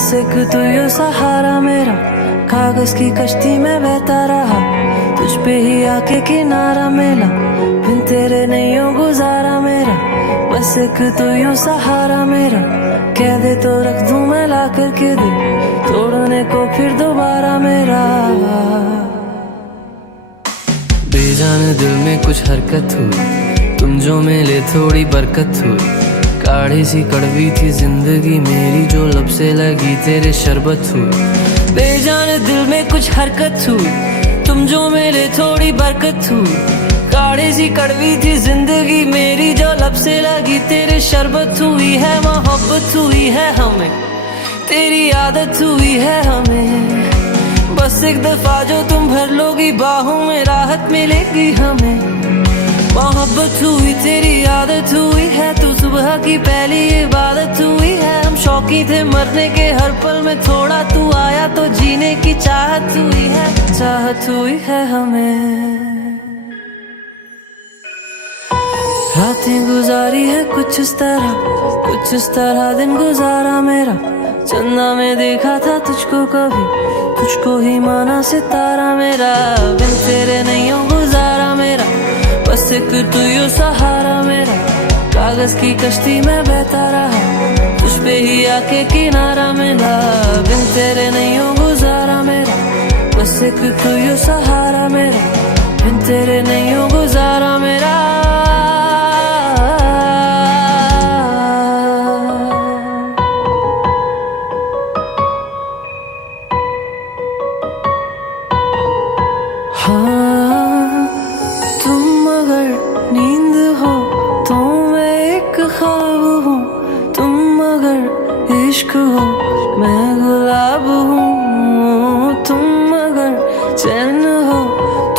बस एक तू यो सहारा मेरा, कागज की कश्ती में बहता रहा, तुझ पे ही आके किनारा मिला, बिन तेरे नहीं हो गुजारा मेरा। बस एक तू यो सहारा मेरा, कह दे तो रख दूं मैं ला करके दिल, तोड़ने को फिर दोबारा मेरा। बेजान दिल में कुछ हरकत हुई, तुम जो मिले थोड़ी बरकत हुई, काढ़ी सी कड़वी थी जिंदगी मेरी जो लब से लगी तेरे शरबत हुई। बेजान दिल में कुछ हरकत हुई, तुम जो मिले थोड़ी बरकत हुई, काढ़ी सी कड़वी थी जिंदगी मेरी जो लब से लगी तेरे शरबत हुई है। मोहब्बत हुई है हमें, तेरी आदत हुई है हमें, बस एक दफा जो तुम भर लोगी बाहों में राहत मिलेगी हमें। मोहब्बत हुई तेरी आदत हुई है, तू सुबह की पहली इबादत हुई है। हम शौकी थे मरने के हर पल में, थोड़ा तू आया तो जीने की चाहत हुई है, चाहत हुई है हमें। रातें गुजारी है कुछ इस तरह दिन गुजारा मेरा, चंदा में देखा था तुझको कभी, तुझको ही माना सितारा मेरा, बिन तेरे नहीं हो गुजारा मेरा। बस एक तू यो सहारा मेरा, कागज की कश्ती में बहता रहा, तुझ पे ही आके किनारा मिला, बिन तेरे नहीं हो गुजारा मेरा। बस एक तू यो सहारा मेरा, बिन तेरे नहीं हो गुजारा मेरा। हाँ, तुम अगर नींद हो तो मैं एक ख्वाब हूँ, तुम अगर इश्क हो मैं गुलाब हूँ, तुम अगर चैन हो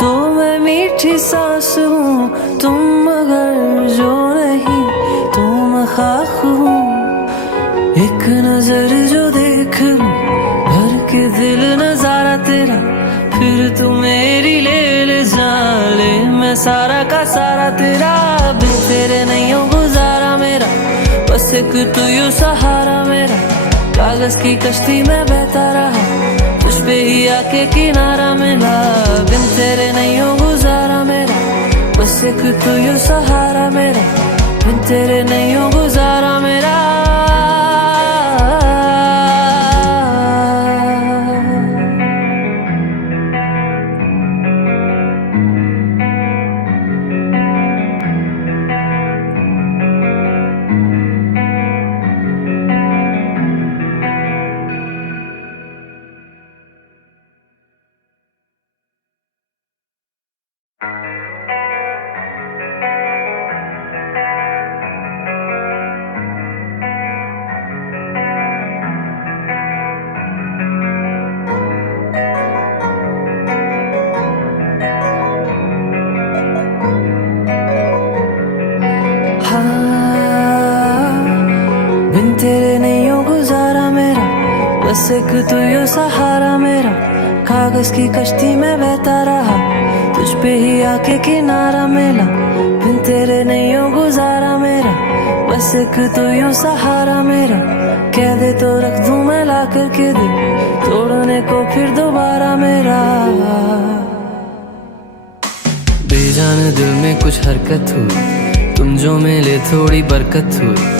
तो मैं मीठी सांस हूँ, तुम अगर जो नहीं तो मैं खाक हूँ। एक नजर जो देख लूं भर के दिल नजारा तेरा, फिर तू मेरी ले जान ले, मैं सारा का सारा तेरा, बिन तेरे नहीं हो गुजारा मेरा। बस एक तू यो सहारा मेरा, कागज की कश्ती में बहता रहा, तुझ पे ही आके किनारा मिला, बिन तेरे नहीं हो गुजारा मेरा। बस एक तू यो सहारा मेरा, बिन तेरे नहीं हो गुजारा मेरा। बिन तेरे नहीं हो गुजारा मेरा, बस एक तू यो सहारा मेरा, कागज की कश्ती में बहता रहा, तुझ पे ही आके किनारा मिला, बिन तेरे नहीं हो गुजारा मेरा। बस एक तू यो सहारा मेरा, कह दे तो रख दूं मैं ला करके दिल, तोड़ने को फिर दोबारा मेरा। बेजान दिल में कुछ हरकत हुई, तुम जो मिले थोड़ी बरकत हुई,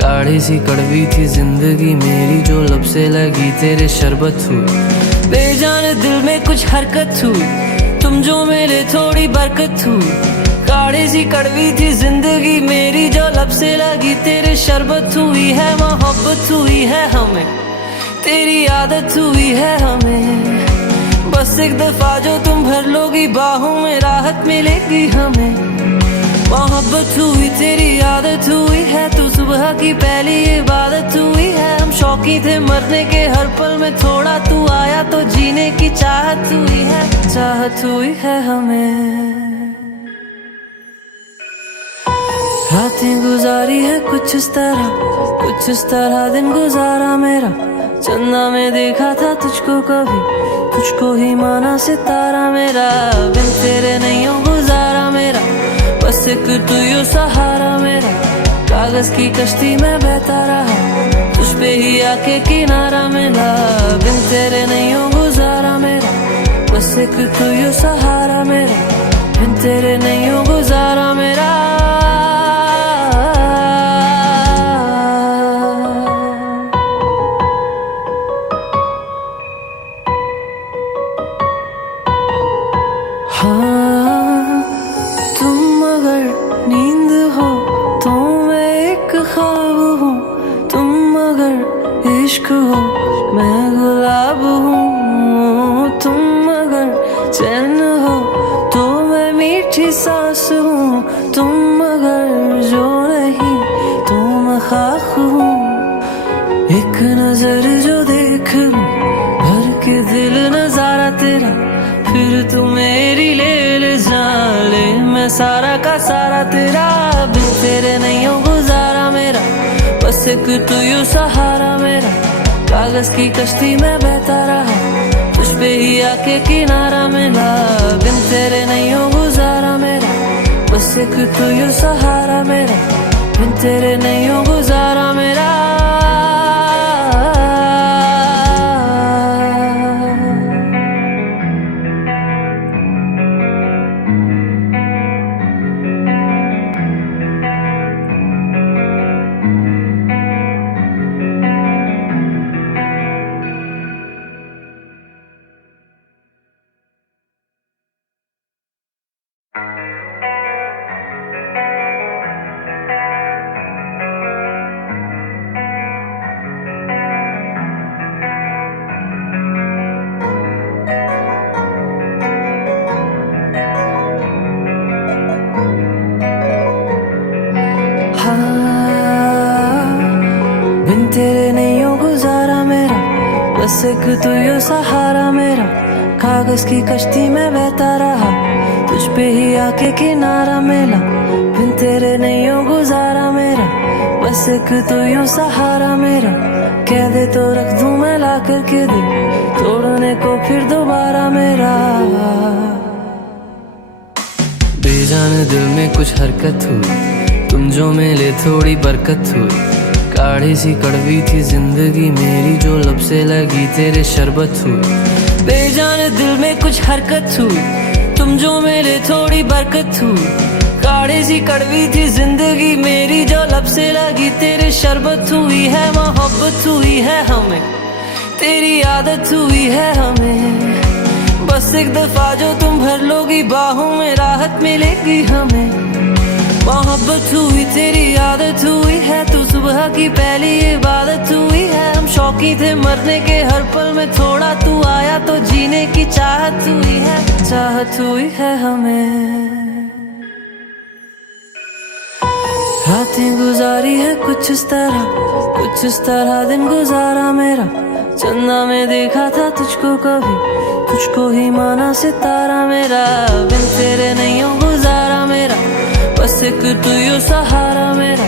काढ़ी सी कड़वी थी जिंदगी मेरी जो लब से लगी तेरे शरबत हुई। बेजान दिल में कुछ हरकत हुई, तुम जो मिले थोड़ी बरकत हुई, काढ़ी सी कड़वी थी जिंदगी मेरी जो लब से लगी तेरे शरबत हुई है। मोहब्बत हुई है हमें, तेरी आदत हुई है हमें, बस एक दफा जो तुम भर लोगी बाहों में राहत मिलेगी हमें। मोहब्बत हुई तेरी आदत हुई है, तू सुबह की पहली इबादत हुई है। हम शौकी थे मरने के हर पल में, थोड़ा तू आया तो जीने की चाहत हुई है, चाहत हुई है हमें। रातें गुजारी है कुछ इस तरह दिन गुजारा मेरा, चंदा में देखा था तुझको कभी, तुझको ही माना सितारा मेरा, बिन तेरे नहीं हो गुजारा मेरा। बस एक तू यो सहारा मेरा, कागज की कश्ती में बहता रहा, तुझ पे ही आके किनारा मिला। बिन तेरे नहीं हो गुजारा मेरा, बस एक तू यूं सहारा मेरा। बिन तेरे नहीं हो गुजारा मेरा। हाँ, तुम अगर नींद हो तो मैं एक ख्वाब हूँ, तुम अगर इश्क हो मैं गुलाब हूँ। तुम अगर चैन हो तो मैं मीठी सांस हूँ, तुम अगर जो नहीं तो मैं खाक हूँ। एक नजर जो देख लूं भर के दिल नजारा तेरा, फिर तू मेरी ले जान ले, मैं सारा का सारा तेरा। बिन तेरे नहीं हो गुजारा मेरा, बस एक तू यूं सहारा मेरा। कागज की कश्ती में बहता रहा, तुझ पे ही आके किनारा मिला। बिन तेरे नहीं हो गुजारा मेरा, बस एक तू यूं सहारा मेरा। बिन तेरे नहीं हो गुजारा मेरा। बिन तेरे नहीं हो गुजारा मेरा, बस एक तू यूं सहारा मेरा। कागज की कश्ती में बहता रहा, तुझ पे ही आके किनारा मिला। बिन तेरे नहीं हो गुजारा मेरा, बस एक तू यूं सहारा मेरा। कह दे तो रख दूं मैं ला करके दिल, तोड़ने को फिर दोबारा मेरा। बेजान दिल में कुछ हरकत हुई, तुम जो मिले थोड़ी बरकत हुई। काढ़ी सी कड़वी थी जिंदगी मेरी, जो लब से लगी तेरे शरबत हुई। बेजान दिल में कुछ हरकत हुई, तुम जो मिले थोड़ी बरकत हुई। काढ़ी सी कड़वी थी जिंदगी मेरी, जो लब से लगी तेरे शरबत हुई है। मोहब्बत हुई है हमें, तेरी आदत हुई है हमें। बस एक दफा जो तुम भर लोगी बाहों में, राहत मिलेगी हमें। मोहब्बत हुई, तेरी आदत हुई है, तू सुबह की पहली इबादत हुई है। हम शौकी थे मरने के हर पल में, थोड़ा तू आया तो जीने की चाहत हुई है। चाहत हुई है हमें। रातें गुजारी है कुछ इस तरह दिन गुजारा मेरा। चंदा में देखा था तुझको कभी, तुझको ही माना सितारा मेरा। बिन तेरे नहीं हो गुजारा मेरा, बस एक तू यूं सहारा मेरा।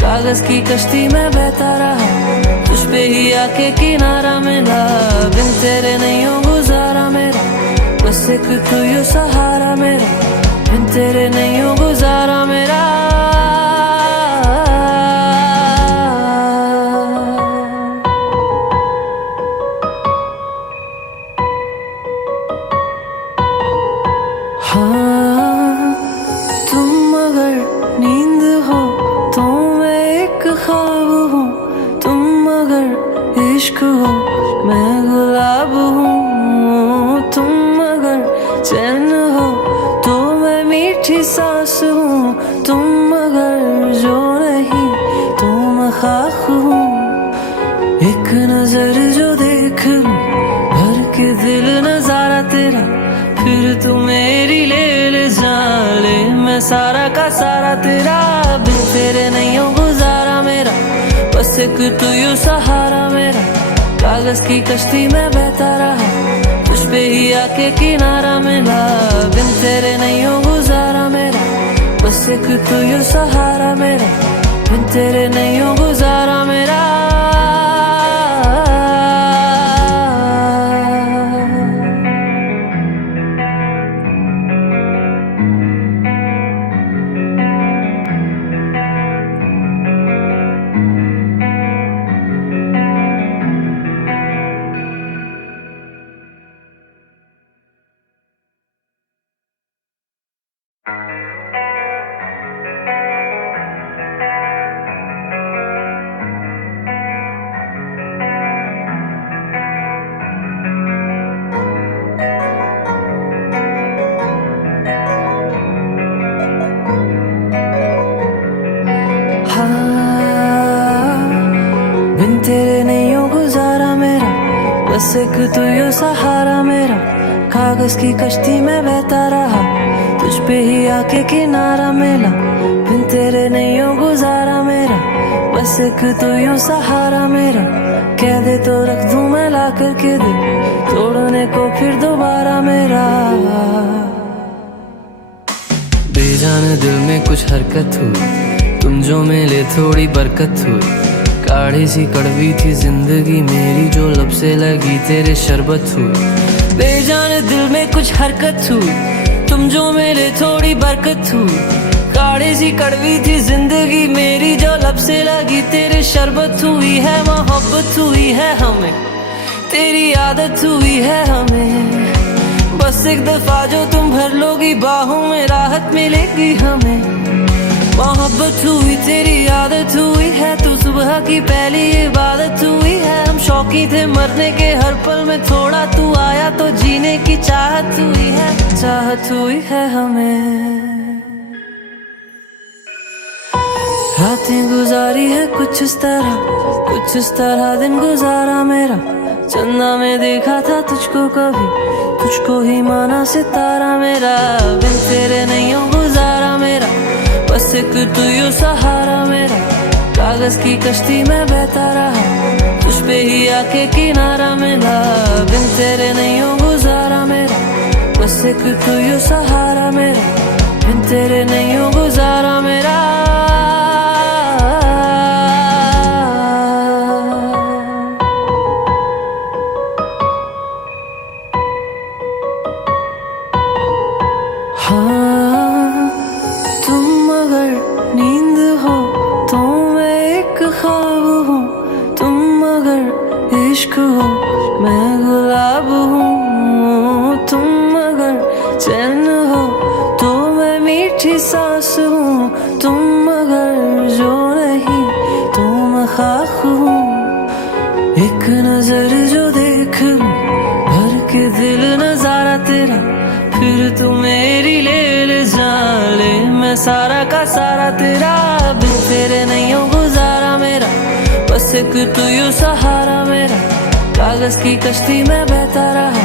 कागज की कश्ती में बहता रहा, तुझ पे ही आके किनारा मिला। बिन तेरे नहीं हो गुजारा मेरा, बस एक तू यूं सहारा मेरा। बिन तेरे नहीं हो गुजारा मेरा। हाँ, तुम अगर नींद हो तो मैं एक ख्वाब हूँ, तुम अगर इश्क हो मैं गुलाब हूँ। तुम अगर चैन हो तो मैं मीठी सांस हूँ, तुम अगर जो नहीं तो मैं खाक हूँ। एक नजर जो देख लूं भर के दिल नजारा तेरा, फिर तू मेरी ले जान ले, मैं सारा का सारा तेरा। बिन तेरे नहीं हो गुजारा मेरा, बस एक तू यूं सहारा मेरा। कागज की कश्ती में बहता रहा, तुझ पे ही आके किनारा मिला। बिन तेरे नहीं हो गुजारा मेरा, बस एक तू यूं सहारा मेरा। बिन तेरे नहीं हो गुजारा मेरा। बस एक तू यो सहारा मेरा, कागज की कश्ती में बहता रहा, तुझ पे ही आके किनारा मिला, बिन तेरे नहीं हो गुजारा मेरा, बस एक तू यो सहारा मेरा, कह दे तो रख दूं मैं ला करके दिल, तोड़ने को फिर दोबारा मेरा। बेजान दिल में कुछ हरकत हुई, तुम जो मिले थोड़ी बरकत हुई, काढ़ी सी कड़वी थी जिंदगी मेरी जो लब से लगी तेरे शरबत हुई। बेजान दिल में कुछ हरकत हुई, तुम जो मिले थोड़ी बरकत हुई, काढ़ी सी कड़वी थी जिंदगी मेरी जो लब से लगी तेरे शरबत हुई है। मोहब्बत हुई है हमें, तेरी आदत हुई है हमें, बस एक दफा जो तुम भर लोगी बाहों में राहत मिलेगी हमें। मोहब्बत हुई तेरी आदत हुई है, तू सुबह की पहली इबादत हुई है, हम शौकी थे मरने के हर पल में, थोड़ा तू आया तो जीने की चाहत हुई है, चाहत हुई है हमें। रातें गुजारी है कुछ इस तरह दिन गुजारा मेरा, चंदा में देखा था तुझको कभी, तुझको ही माना सितारा मेरा, बिन तेरे नहीं हो गुजारा मेरा, बस एक तू यो सहारा मेरा, कागज की कश्ती में बहता रहा, तुझ पे ही आके किनारा मिला, बिन तेरे नहीं हो गुजारा मेरा, बस एक तू यो सहारा मेरा, बिन तेरे नहीं हो गुजारा मेरा। हाँ, तुम अगर नींद हो तो मैं एक ख्वाब हूँ, तुम अगर इश्क हो मैं गुलाब हूँ, तुम अगर चैन हो तो मैं मीठी सांस हूँ, तुम अगर जो नहीं तो मैं खाक हूँ। एक नजर जो देख लूं भर के दिल नजारा तेरा, फिर तू मेरी ले जाले, मैं सारा का सारा तेरा, बिन तेरे नहीं हो गुजारा मेरा, बस एक तू यो सहारा मेरा, कागज की कश्ती में बहता रहा,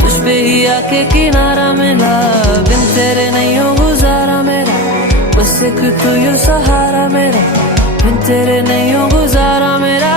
तुझ पे ही आके किनारा मिला, बिन तेरे नहीं हो गुजारा मेरा, बस एक तू यो सहारा मेरा, बिन तेरे नहीं हो गुजारा मेरा।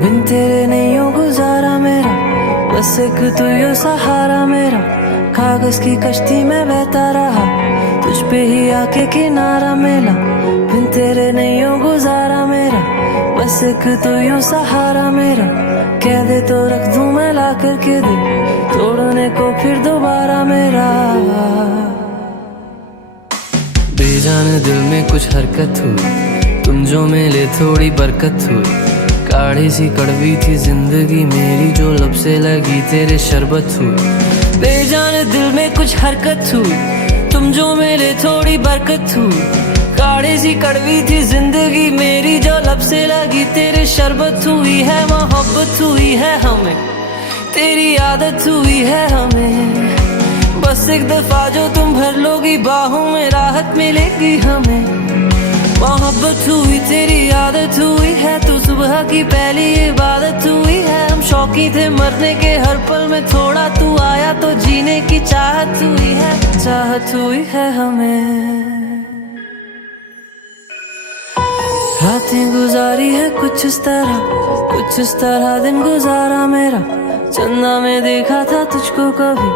बिन तेरे नहीं हो गुजारा मेरा, बस एक तू यो सहारा मेरा, कागज की कश्ती में बहता रहा, तुझ पे ही आके किनारा मिला, बिन तेरे नहीं हो गुजारा मेरा, बस एक तू यो सहारा मेरा, कह दे तो रख दूं मैं ला करके दिल, तोड़ने को फिर दोबारा मेरा। बेजान दिल में कुछ हरकत हुई, तुम जो मिले थोड़ी बरकत हुई, काढ़ी सी कड़वी थी जिंदगी मेरी जो लब से लगी तेरे शरबत हुई। बेजान दिल में कुछ हरकत हुई, तुम जो मिले थोड़ी बरकत हुई, काढ़ी सी कड़वी थी जिंदगी मेरी जो लब से लगी तेरे शरबत हुई है। मोहब्बत हुई है हमें, तेरी आदत हुई है हमें, बस एक दफा जो तुम भर लोगी बाहों में राहत मिलेगी हमें। मोहब्बत हुई तेरी आदत हुई है, तू सुबह की पहली इबादत हुई है, हम शौकी थे मरने के हर पल में, थोड़ा तू आया तो जीने की चाहत हुई है, चाहत हुई है हमें। रातें गुजारी है कुछ इस तरह दिन गुजारा मेरा, चंदा में देखा था तुझको कभी,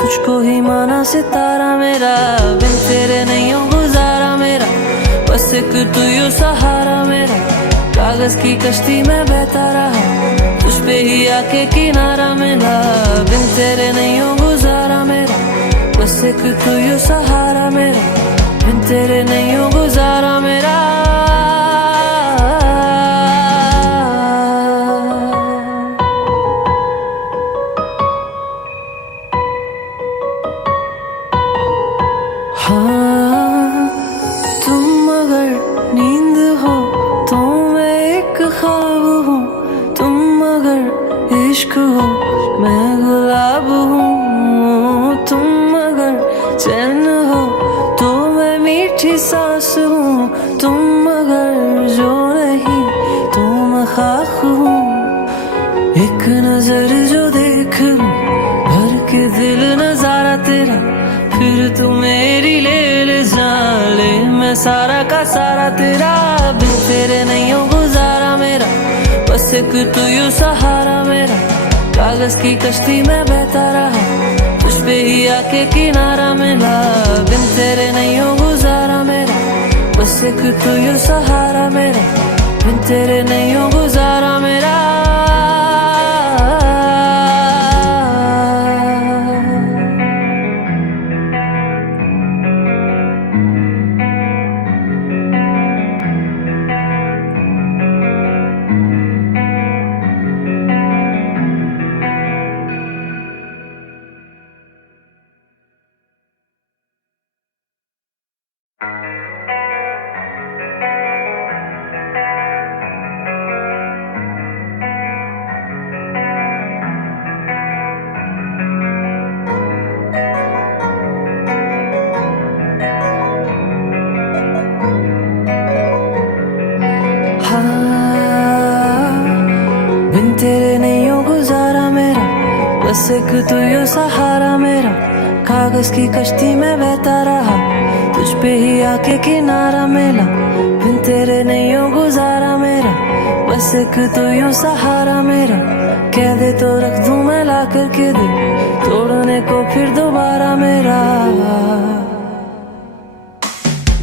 तुझको ही माना सितारा मेरा, बिन तेरे नहीं हो गुजारा मेरा, बस एक तू यो सहारा मेरा, कागज की कश्ती में बहता रहा, तुझ पे ही आके किनारा मिला, बिन तेरे नहीं हो गुजारा मेरा, बस एक तू यू सहारा मेरा, बिन तेरे नहीं हो गुजारा मेरा। हाँ, तुम अगर नींद हो तो मैं एक ख्वाब हूँ, तुम अगर इश्क हो मैं गुलाब हूँ, तुम अगर चैन हो तो मैं मीठी सांस हूँ, तुम अगर जो नहीं तो मैं खाक हूँ। एक नजर जो देख लूं भर के दिल नजारा तेरा, फिर तू मेरी ले जान ले, मैं सारा का सारा तेरा, बिन तेरे नहीं हो गुजारा मेरा, बस एक तू यू सहारा मेरा, कागज की कश्ती में बहता रहा, तुझ पे ही आके किनारा मिला, बिन तेरे नहीं हो गुजारा मेरा, बस एक तू यू सहारा मेरा, बिन तेरे नहीं हो गुजारा मेरा। बिन तेरे नहीं हो गुजारा मेरा, बस एक तू यू सहारा मेरा, कागज की कश्ती में बहता रहा, तुझ पे ही आके किनारा मिला, बिन तेरे नहीं हो गुजारा मेरा, बस एक तू यू सहारा मेरा, कह दे तो रख दूं मैं ला करके दिल, तोड़ने को फिर दोबारा मेरा।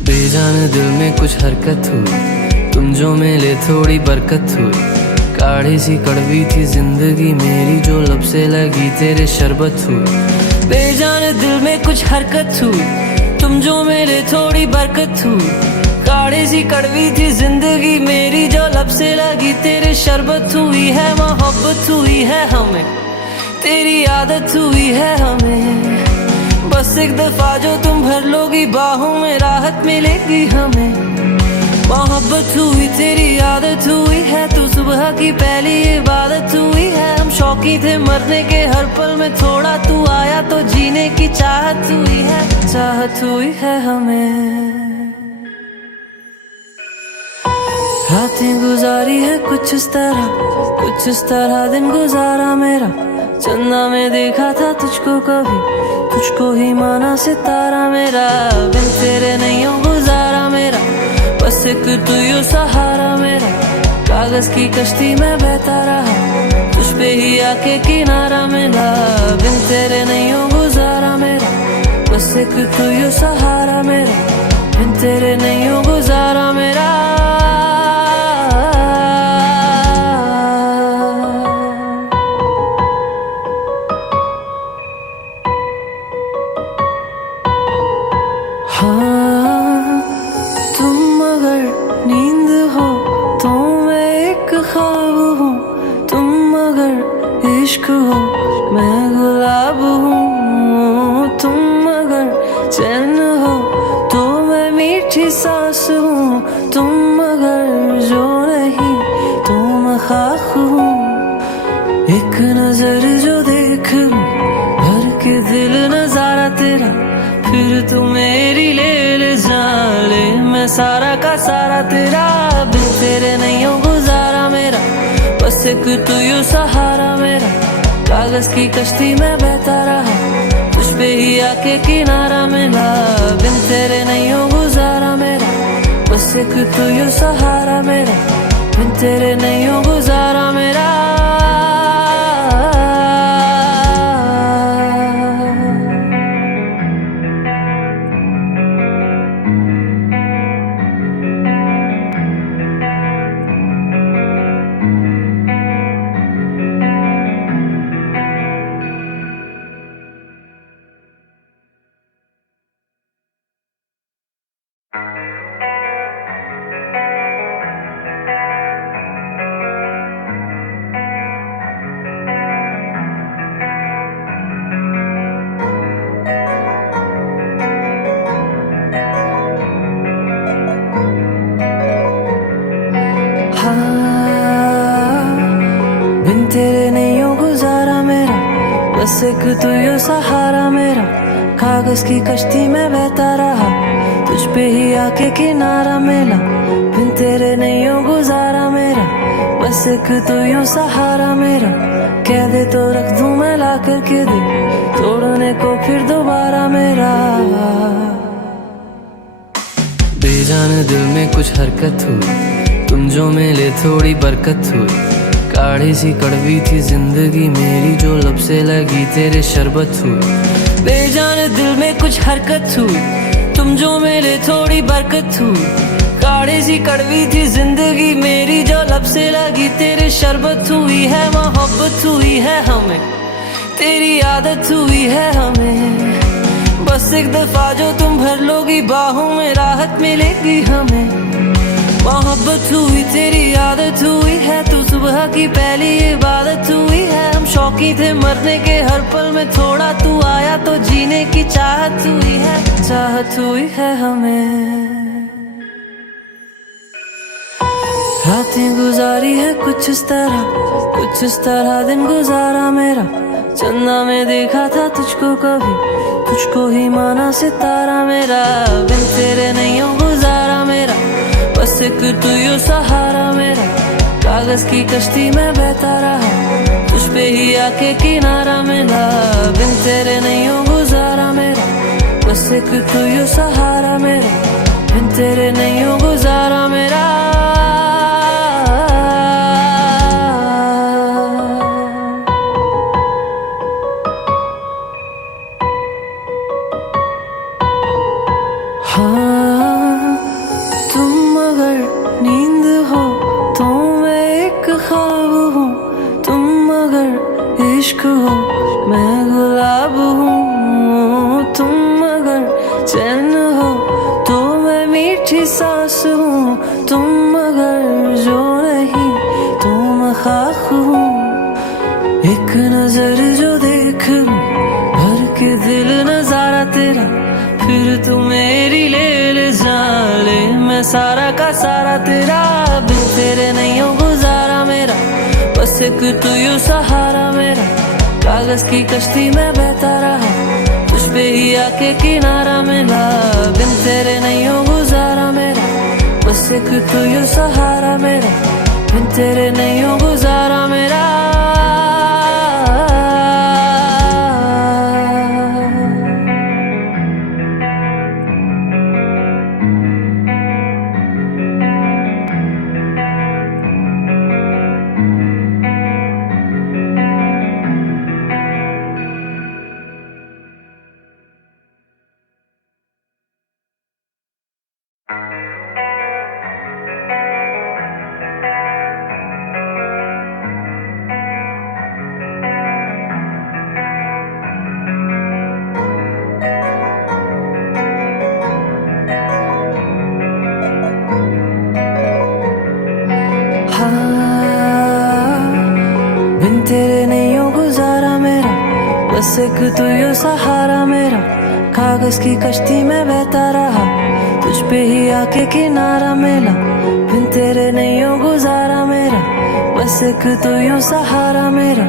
बेजान दिल में कुछ हरकत हुई, तुम जो मिले थोड़ी बरकत हुई, काढ़ी सी कड़वी थी जिंदगी मेरी जो लब से लगी तेरे शरबत हुई। बेजान दिल में कुछ हरकत हुई, तुम जो मिले थोड़ी बरकत हुई, काढ़ी सी कड़वी थी जिंदगी मेरी जो लब से लगी तेरे शरबत हुई है, मोहब्बत हुई है हमें, तेरी आदत हुई है हमें, बस एक दफा जो तुम भर लोगी बाहों में राहत मिलेगी हमें। मोहब्बत हुई तेरी आदत हुई है, तू सुबह की पहली इबादत हुई है, हम शौकी थे मरने के हर पल में, थोड़ा तू आया तो जीने की चाहत हुई है, चाहत हुई है हमें। रातें गुजारी है कुछ इस तरह दिन गुजारा मेरा, चंदा में देखा था तुझको कभी, तुझको ही माना सितारा मेरा, बिन तेरे नहीं हो गुजारा मेरा, बस एक तू यू सहारा मेरा, कागज की कश्ती में बहता रहा, तुझ पे ही आके किनारा मिला, बिन तेरे नहीं हो गुजारा मेरा, बस एक तू यू सहारा मेरा, बिन तेरे नहीं हो गुजारा मेरा। हाँ, तुम अगर नींद हो तो मैं एक ख्वाब हूँ, तुम अगर इश्क हो मैं गुलाब हूँ, तुम अगर चैन हो तो मैं मीठी सांस हूँ, तुम अगर जो नहीं तो मैं खाक हूँ। एक नजर जो देख लूं भर के दिल नजारा तेरा, फिर तू मेरी ले जान ले, मैं सारा का सारा तेरा, बिन तेरे नहीं हो गुजारा मेरा, बस एक तू यू सहारा मेरा, कागज की कश्ती में बहता रहा, तुझ पे ही आके किनारा मिला, बिन तेरे नहीं हो गुजारा मेरा, बस एक तू यू सहारा मेरा, बिन तेरे नहीं हो गुजारा मेरा। बस एक तू यो सहारा मेरा, कागज की कश्ती में बहता रहा, तुझ पे ही आके किनारा मिला, बिन तेरे नहीं हो गुजारा मेरा। बस एक तू यो सहारा मेरा, कह दे तो रख दूं मैं ला करके दिल, तोड़ने को फिर दोबारा मेरा। बेजान दिल में कुछ हरकत हुई, तुम जो मिले थोड़ी बरकत हुई, काढ़ी सी कड़वी थी जिंदगी मेरी जो लब से लगी तेरे शरबत हुई। बेजान दिल में कुछ हरकत हुई, तुम जो मिले थोड़ी बरकत हुई, काढ़ी सी कड़वी थी जिंदगी मेरी जो लब से लगी तेरे शरबत हुई है। मोहब्बत हुई है हमें, तेरी आदत हुई है हमें, बस एक दफा जो तुम भर लोगी बाहों में राहत मिलेगी हमें। मोहब्बत हुई तेरी आदत हुई है, तू सुबह की पहली इबादत हुई है। हम शौकी थे मरने के हर पल में, थोड़ा तू आया तो जीने की चाहत हुई है, चाहत हुई है हमें। रातें गुजारी है कुछ इस तरह दिन गुजारा मेरा, चंदा में देखा था तुझको कभी, तुझको ही माना सितारा मेरा, बिन तेरे नहीं हो गुजारा मेरा। बस एक तू यो सहारा मेरा, कागज की कश्ती में बहता रहा, तुझ पे ही आके किनारा मिला, बिन तेरे नहीं हो गुजारा मेरा। बस एक तू यो सहारा मेरा, बिन तेरे नहीं हो गुजारा मेरा। हाँ, तुम अगर नींद हो तो मैं एक ख्वाब हूँ, तुम अगर इश्क हो मैं गुलाब हूँ, तुम अगर चैन हो तो मैं मीठी सांस हूँ, तुम अगर जो नहीं तो मैं खाक हूँ। एक नजर जो देख लूं भर के दिल नजारा तेरा, फिर तू मेरी ले जान ले, मैं सारा का सारा तेरा, बिन तेरे नहीं हो गुजारा मेरा। बस एक तू यो सहारा मेरा, कागज की कश्ती में बहता रहा, तुझ पे ही आके किनारा मिला, बिन तेरे नहीं हो गुजारा मेरा। बस एक तू यो सहारा मेरा, बिन तेरे नहीं हो गुजारा मेरा। बिन तेरे नहीं हो गुजारा मेरा, बस एक तू यो सहारा मेरा, कागज की कश्ती में बहता रहा, तुझ पे ही आके किनारा मिला, बिन तेरे नहीं हो गुजारा मेरा। बस एक तू यो सहारा मेरा,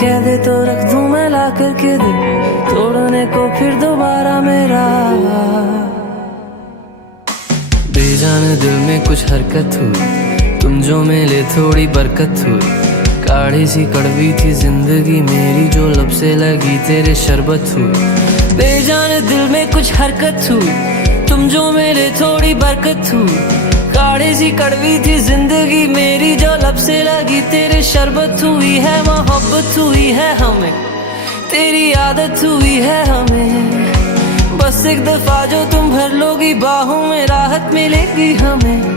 कह दे तो रख दूं मैं ला करके दिल, तोड़ने को फिर दोबारा मेरा। बेजान दिल में कुछ हरकत हुई, तुम जो मिले थोड़ी बरकत हुई, काढ़ी सी कड़वी थी जिंदगी मेरी जो लब से लगी तेरे शरबत हुई। बेजान दिल में कुछ हरकत हुई, तुम जो मिले थोड़ी बरकत हुई, काढ़ी सी कड़वी थी जिंदगी मेरी जो लब से लगी तेरे शरबत हुई है। मोहब्बत हुई है हमें, तेरी आदत हुई है हमें, बस एक दफा जो तुम भर लोगी बाहों में राहत मिलेगी हमें।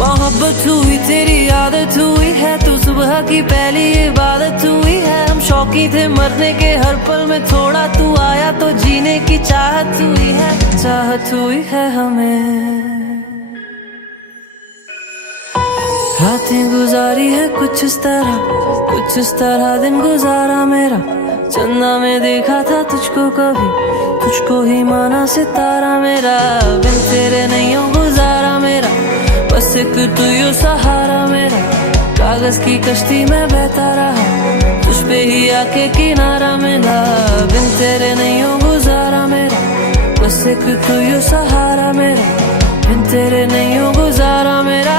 मोहब्बत हुई तेरी आदत हुई है, तू सुबह की पहली इबादत हुई है। हम शौकी थे मरने के हर पल में, थोड़ा तू आया तो जीने की चाहत हुई है, चाहत हुई है हमें। रातें गुजारी है कुछ इस तरह दिन गुजारा मेरा, चंदा में देखा था तुझको कभी, तुझको ही माना सितारा मेरा, बिन तेरे नहीं हो गुजारा मेरा। बस एक तू यो सहारा मेरा, कागज की कश्ती में बहता रहा, तुझ पे ही आके किनारा मिला, बिन तेरे नहीं हो गुजारा मेरा, बस एक तू यू सहारा मेरा, बिन तेरे नहीं हो गुजारा मेरा।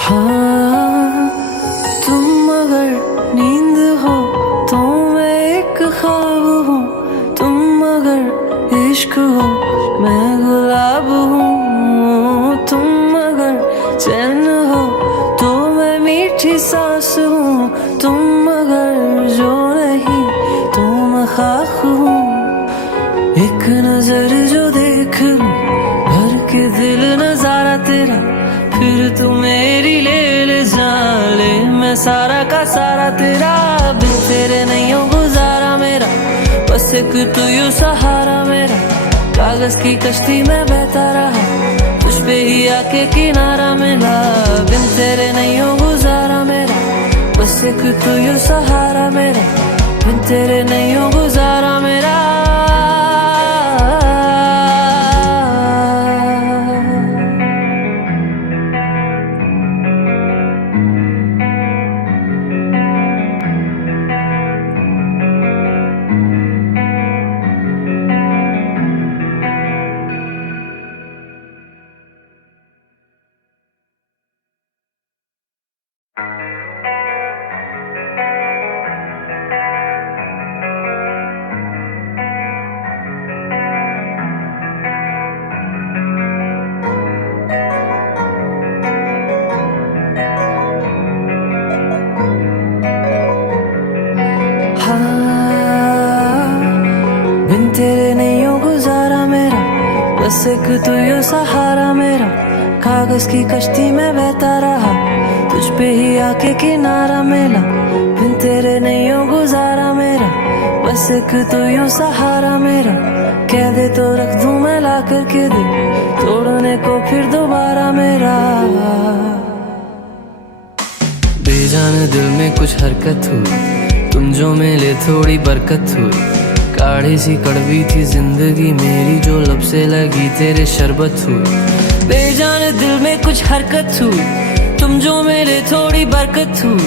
हाँ तुम अगर नींद हो तो मैं एक ख्वाब हूँ, तुम अगर इश्क हो मैं गुलाब हूँ, तुम अगर चैन हो तो मैं मीठी सांस हूँ, तुम अगर जो नहीं तो मैं खाक हूँ। एक नजर जो देख लूं भर के दिल नजारा तेरा, फिर तू मेरी ले जा ले, मैं सारा का सारा तेरा, बिन तेरे नहीं हो गुजारा मेरा, बस एक तू यू सहारा मेरा, कागज की कश्ती में बहता रहा, तुझ पे ही आके किनारा मिला, बिन तेरे नहीं हो गुजारा मेरा, बस एक तू यू सहारा मेरा, बिन तेरे नहीं हो गुजारा मेरा। बिन तेरे नहीं हो गुजारा मेरा, बस एक तू यू सहारा मेरा, कागज की कश्ती में बहता रहा, तुझ पे ही आके किनारा मिला, बिन तेरे नहीं हो गुजारा मेरा, बस एक तू यू सहारा मेरा, कह दे तो रख दूं मैं ला करके दिल, तोड़ने को फिर दोबारा मेरा। बेजान दिल में कुछ हरकत हुई, तुम जो मिले थोड़ी बरकत हुई, काढ़ी सी कड़वी थी जिंदगी मेरी जो लब से लगी तेरे शरबत हुई। बेजान दिल में कुछ हरकत हुई, तुम जो मिले थोड़ी बरकत हुई,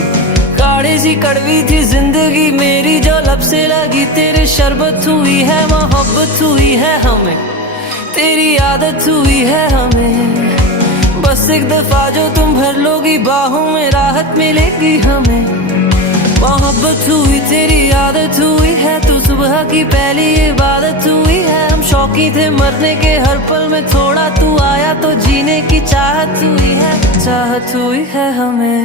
काढ़ी सी कड़वी थी जिंदगी मेरी जो लब से लगी तेरे शरबत हुई है, मोहब्बत हुई है हमें, तेरी आदत हुई है हमें, बस एक दफा जो तुम भर लोगी बाहों में राहत मिलेगी हमें, मोहब्बत हुई तेरी आदत हुई है, तू सुबह की पहली इबादत हुई है, हम शौकी थे मरने के हर पल में, थोड़ा तू आया तो जीने की चाहत हुई है, चाहत हुई है हमें।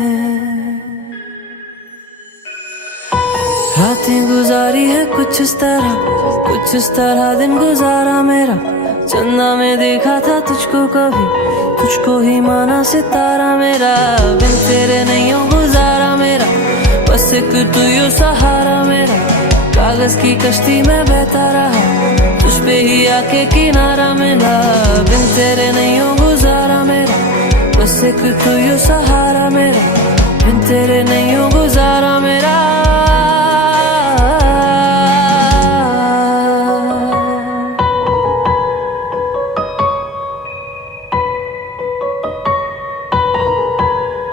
रातें गुजारी है कुछ इस तरह दिन गुजारा मेरा, चंदा में देखा था तुझको कभी, तुझको ही माना सितारा मेरा, बिन तेरे नहीं हो गुजारा मेरा, बस एक तू यू सहारा मेरा, कागज की कश्ती में बहता रहा, तुझ पे ही आके किनारा मिला, बिन तेरे नहीं हो गुजारा मेरा, बस एक तू यू सहारा मेरा, बिन तेरे नहीं हो गुजारा मेरा।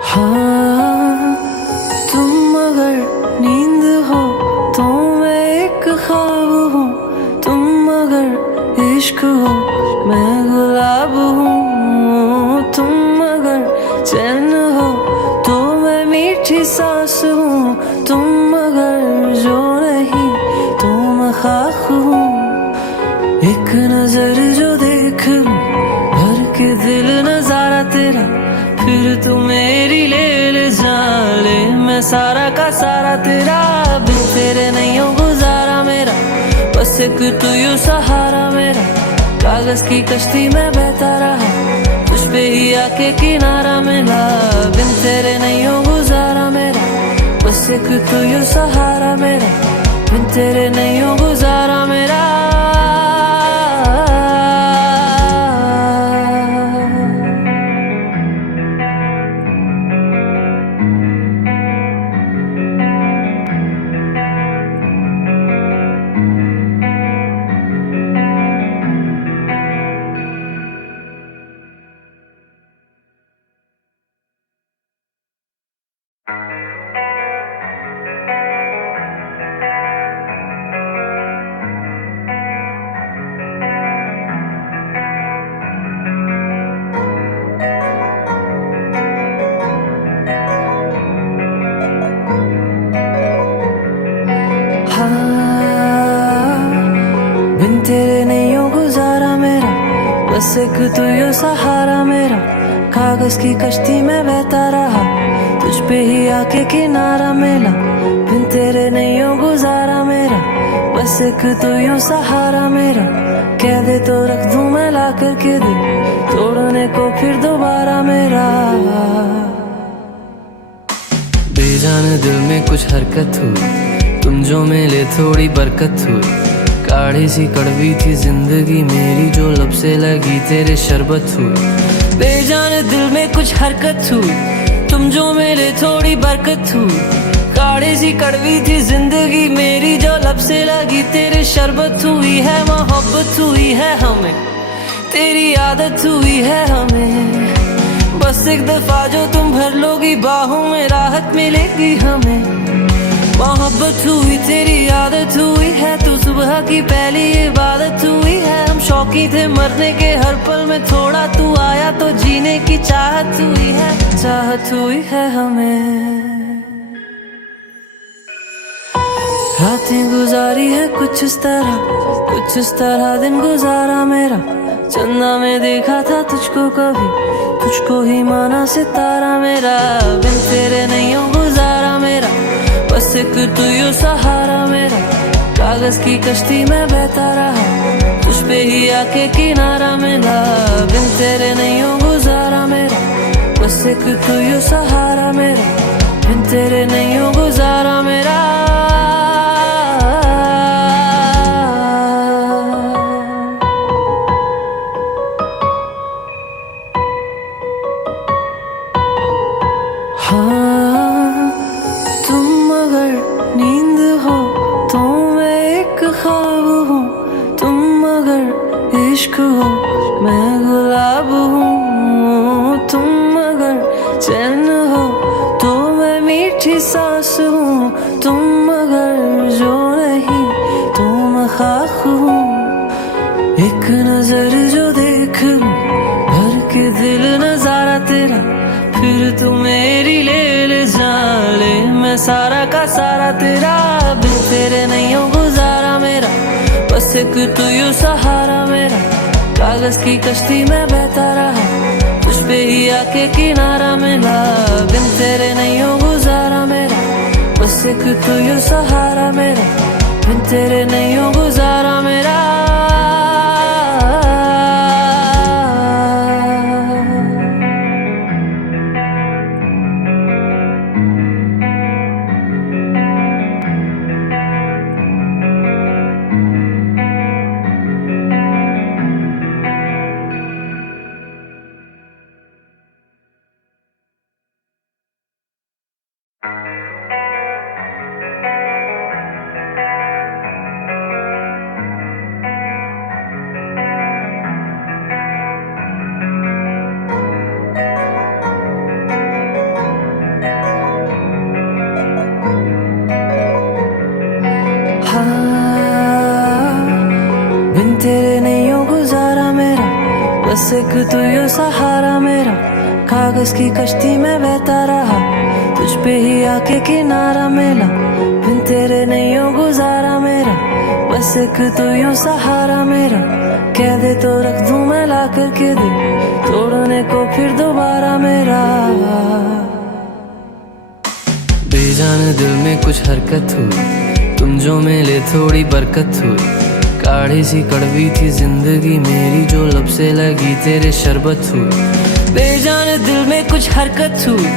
हाँ तुम अगर नींद हो तो मैं एक ख्वाब हूँ, तुम अगर इश्क हो मैं गुलाब हूँ, तुम अगर चैन हो तो मैं मीठी सांस हूँ, तुम अगर जो नहीं तो मैं खाक हूँ। एक नजर जो देख लूं भर के दिल नजारा तेरा, फिर तू मेरी ले जा ले, मैं सारा का सारा तेरा, बिन तेरे नहीं हो गुजारा मेरा, बस एक तू यू सहारा मेरा, कागज की कश्ती में बहता रहा, तुझ पे ही आके किनारा मिला, बिन तेरे नहीं हो गुजारा मेरा, बस एक तू यू सहारा मेरा, बिन तेरे नहीं हो गुजारा मेरा। बस एक तू यो सहारा मेरा, कागज की कश्ती में बहता रहा, तुझ पे ही आके किनारा मिला, बिन तेरे नहीं हो गुजारा मेरा। बस एक तू यो सहारा मेरा, कह दे तो रख दूं मैं ला करके दिल, तोड़ने को फिर दोबारा मेरा। बेजान दिल में कुछ हरकत हुई, तुम जो मिले थोड़ी बरकत हुई, काढ़ी सी कड़वी थी जिंदगी मेरी जो लब से लगी तेरे शरबत हुई। बेजान दिल में कुछ हरकत हुई, तुम जो मिले थोड़ी बरकत हुई, काढ़ी सी कड़वी थी जिंदगी मेरी जो लब से लगी तेरे शरबत हुई है। मोहब्बत हुई है हमें, तेरी आदत हुई है हमें, बस एक दफा जो तुम भर लोगी बाहों में राहत मिलेगी हमें। मोहब्बत हुई तेरी आदत हुई है, तू सुबह की पहली इबादत हुई है। हम शौकी थे मरने के हर पल में, थोड़ा तू आया तो जीने की चाहत हुई है, चाहत हुई है हमें। रातें गुजारी है कुछ इस तरह दिन गुजारा मेरा, चंदा में देखा था तुझको कभी, तुझको ही माना सितारा मेरा, बिन तेरे नहीं हो गुजारा मेरा। बस एक तू यो सहारा मेरा, कागज की कश्ती में बहता रहा, तुझ पे ही आके किनारा मिला, बिन तेरे नहीं हो गुजारा मेरा। बस एक तू यो सहारा मेरा, बिन तेरे नहीं हो गुजारा मेरा। हाँ, तुम अगर नींद हो तो मैं एक ख्वाब हूँ, तुम अगर इश्क हो मैं गुलाब हूँ, तुम अगर चैन हो तो मैं मीठी सांस हूँ, तुम अगर जो नहीं तो मैं खाक हूँ। एक नजर जो देख लूं भर के दिल नजारा तेरा, फिर तू मेरी ले जान ले, मैं सारा का सारा तेरा, बिन तेरे नहीं हो गुजारा मेरा। बस एक तू यो सहारा मेरा, कागज की कश्ती में बहता रहा, तुझ पे ही आके किनारा मिला, बिन तेरे नहीं हो गुजारा मेरा। बस एक तू यो सहारा मेरा, बिन तेरे नहीं हो गुजारा मेरा। बिन तेरे नहीं हो गुजारा मेरा, बस एक तू यो सहारा मेरा, कागज की कश्ती में बहता रहा, तुझ पे ही आके किनारा मिला, बिन तेरे नहीं हो गुजारा मेरा। बस एक तू यो सहारा मेरा, कह दे तो रख दूं मैं ला करके दिल, तोड़ने को फिर दोबारा मेरा। बेजान दिल में कुछ हरकत हुई, तुम जो मिले थोड़ी बरकत हुई, काढ़ी सी कड़वी थी जिंदगी मेरी जो लब से लगी तेरे शरबत हुई। बेजान दिल में कुछ हरकत हुई,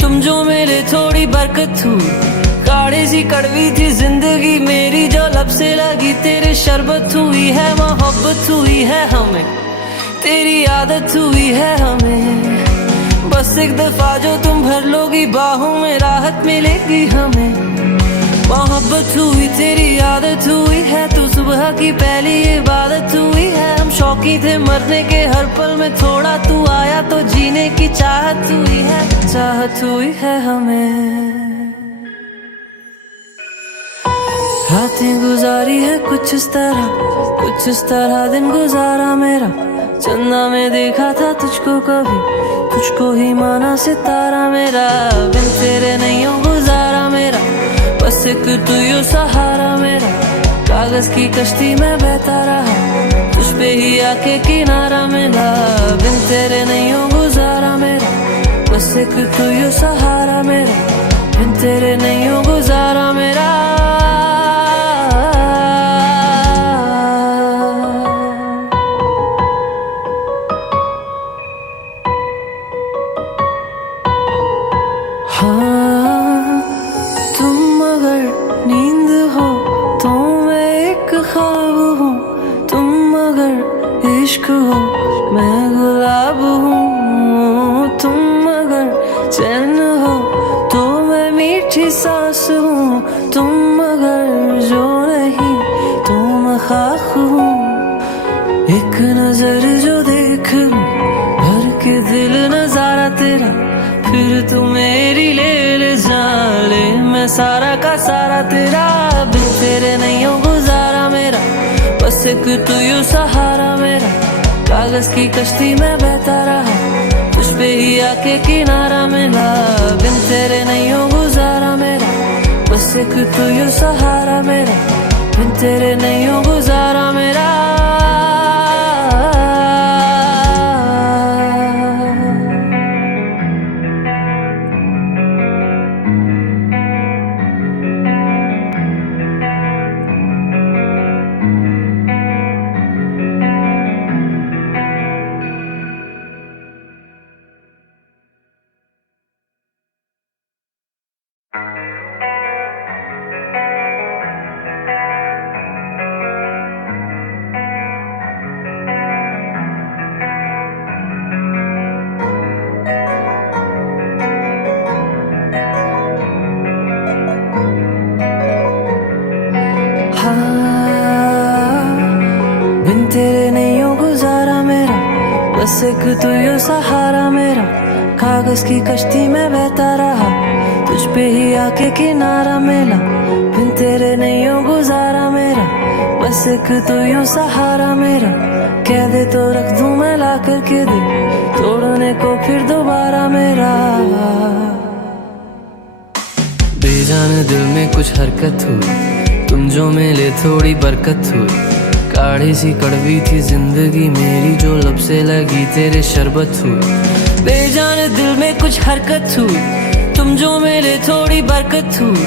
तुम जो मिले थोड़ी बरकत हुई, काढ़ी सी कड़वी थी जिंदगी मेरी जो लब से लगी तेरे शरबत हुई है। मोहब्बत हुई है हमें, तेरी आदत हुई है हमें, बस एक दफा जो तुम भर लोगी बाहों में राहत मिलेगी हमें। मोहब्बत हुई तेरी आदत हुई है, तू सुबह की पहली इबादत हुई है। हम शौकी थे मरने के हर पल में, थोड़ा तू आया तो जीने की चाहत हुई है, चाहत हुई है हमें। रातें गुजारी है कुछ इस तरह दिन गुजारा मेरा, चंदा में देखा था तुझको कभी, तुझको ही माना सितारा मेरा, बिन तेरे नहीं हो गुजारा मेरा। बस एक तू यो सहारा मेरा, कागज की कश्ती में बहता रहा, तुझ पे ही आके किनारा मिला, बिन तेरे नहीं हो गुजारा मेरा, बस एक तू ही सहारा मेरा, बिन तेरे नहीं हो गुजारा मेरा। हाँ, तुम अगर नींद हो तो मैं एक ख्वाब हूँ, तुम अगर इश्क हो मैं गुलाब हूँ, तुम अगर चैन हो तो मैं मीठी सांस हूँ, तुम अगर जो नहीं तो मैं खाक हूँ। एक नजर जो देख लूं भर के दिल नजारा तेरा, फिर तू मेरी ले जाले, मैं सारा का सारा तेरा, बिन तेरे नहीं हो गुजारा मेरा, बस एक तू यूं सहारा मेरा, कागज की कश्ती में बहता रहा, तुझ पे ही आके किनारा मिला, बिन तेरे नहीं हो गुजारा मेरा, बस एक तू यूं सहारा मेरा, बिन तेरे नहीं हो गुजारा मेरा। बिन तेरे नहीं हो गुजारा मेरा, बस एक तू ही सहारा मेरा, कागज की कश्ती में बहता रहा, तुझ पे ही आके किनारा मिला, बिन तेरे नहीं हो गुजारा मेरा, बस एक तू ही सहारा मेरा, कह दे तो रख दूं मैं ला करके दिल, तोड़ने को फिर दोबारा मेरा। बेजान दिल में कुछ हरकत हुई, तुम जो मिले थोड़ी बरकत हुई, काढ़ी सी कड़वी थी जिंदगी मेरी जो लब से लगी तेरे शरबत हुई। बेजान दिल में कुछ हरकत हुई, तुम जो मिले थोड़ी बरकत हुई,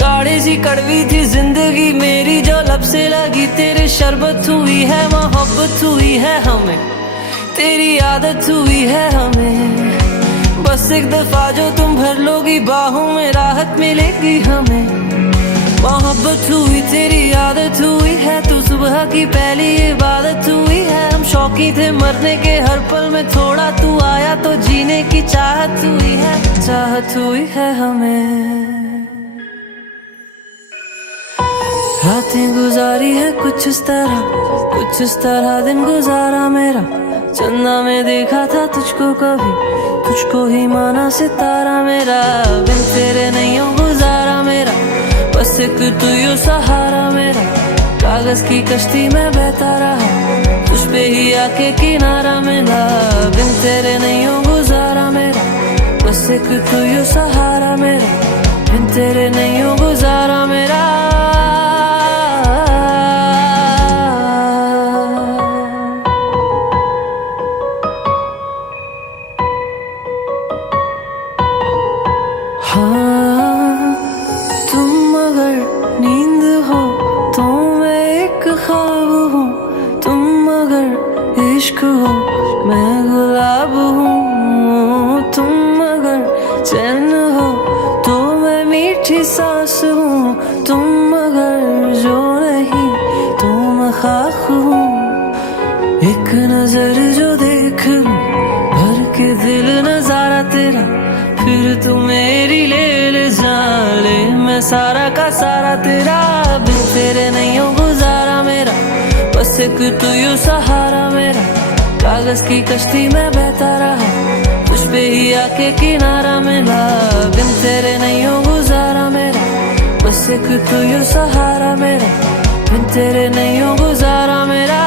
काढ़ी सी कड़वी थी जिंदगी मेरी जो लब से लगी तेरे शरबत हुई है। मोहब्बत हुई है हमें, तेरी आदत हुई है हमें, बस एक दफा जो तुम भर लोगी बाहों में राहत मिलेगी हमें। मोहब्बत हुई तेरी आदत हुई है, तू सुबह की पहली इबादत हुई है, हम शौकी थे मरने के हर पल में, थोड़ा तू आया तो जीने की चाहत हुई है, चाहत हुई है हमें। रातें गुजारी है कुछ इस तरह दिन गुजारा मेरा, चंदा में देखा था तुझको कभी, तुझको ही माना सितारा मेरा, बिन तेरे नहीं हो गुजारा मेरा, बस एक तू ही सहारा मेरा, कागज की कश्ती में बहता रहा, तुझ पे ही आके किनारा मिला, बिन तेरे नहीं हो गुजारा मेरा, बस एक तू ही सहारा मेरा, बिन तेरे नहीं हो गुजारा मेरा। हाँ, तुम अगर नींद हो तो मैं एक ख्वाब हूँ, तुम अगर इश्क हो मैं गुलाब हूँ, तुम अगर चैन हो तो मैं मीठी सांस हूँ, तुम अगर जो नहीं तो मैं खाक हूँ। एक नजर जो देख लूं भर के दिल नजारा तेरा, फिर तू मेरी ले जाले, मैं सारा का सारा तेरा, बिन तेरे नहीं हो गुजारा मेरा, बस एक तू ही सहारा मेरा, कागज की कश्ती में बहता रहा, तुझ पे ही आके किनारा मिला, बिन तेरे नहीं हो गुजारा मेरा, बस एक तू ही सहारा मेरा, बिन तेरे नहीं हो गुजारा मेरा।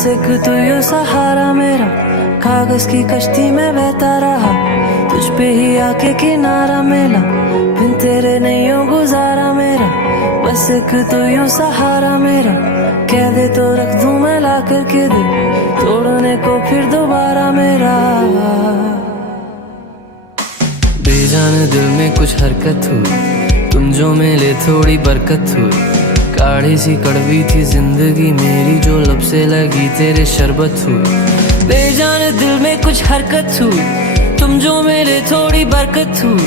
बस एक तू यो सहारा मेरा, कागज की कश्ती में बहता रहा, तुझ पे ही आके किनारा मिला, बिन तेरे नहीं हो गुजारा मेरा। बस एक तू यो सहारा मेरा, कह दे तो रख दूं मैं ला करके दिल, तोड़ने को फिर दोबारा मेरा। बेजान दिल में कुछ हरकत हुई, तुम जो मिले थोड़ी बरकत हुई, काढ़ी सी कड़वी थी जिंदगी मेरी जो लब से लगी तेरे शरबत हुई। बेजान दिल में कुछ हरकत हुई, तुम जो मिले थोड़ी बरकत हुई,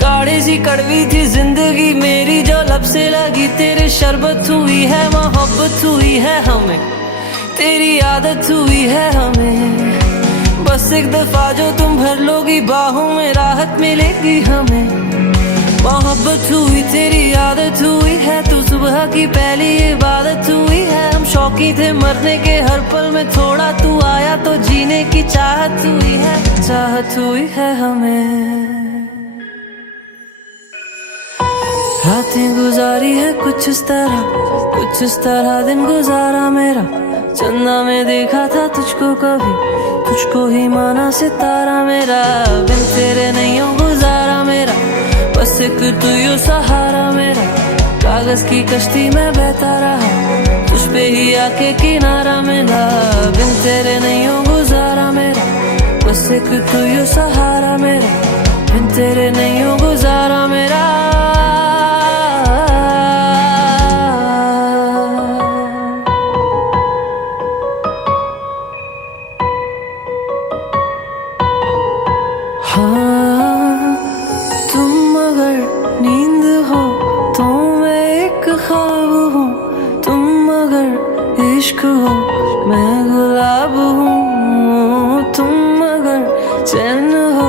काढ़ी सी कड़वी थी जिंदगी मेरी जो लब से लगी तेरे शरबत हुई है। मोहब्बत हुई है हमें, तेरी आदत हुई है हमें, बस एक दफा जो तुम भर लोगी बाहों में राहत मिलेगी हमें। मोहब्बत हुई तेरी आदत हुई है, तो सुबह की पहली इबादत हुई है। हम शौकी थे मरने के हर पल में, थोड़ा तू आया तो जीने की चाहत हुई है, चाहत हुई है हमें। रातें गुजारी है कुछ इस तरह दिन गुजारा मेरा, चंदा में देखा था तुझको कभी, तुझको ही माना सितारा मेरा, बिन तेरे नहीं हो गुजारा मेरा। बस एक तू यो सहारा मेरा, कागज की कश्ती में बहता रहा, तुझ पे ही आके किनारा मिला, बिन तेरे नहीं हो गुजारा मेरा। बस एक तू यो सहारा मेरा, बिन तेरे नहीं हो गुजारा मेरा। हाँ, तुम अगर नींद हो तो मैं एक ख्वाब हूँ, तुम अगर इश्क हो मैं गुलाब हूँ, तुम अगर चैन हो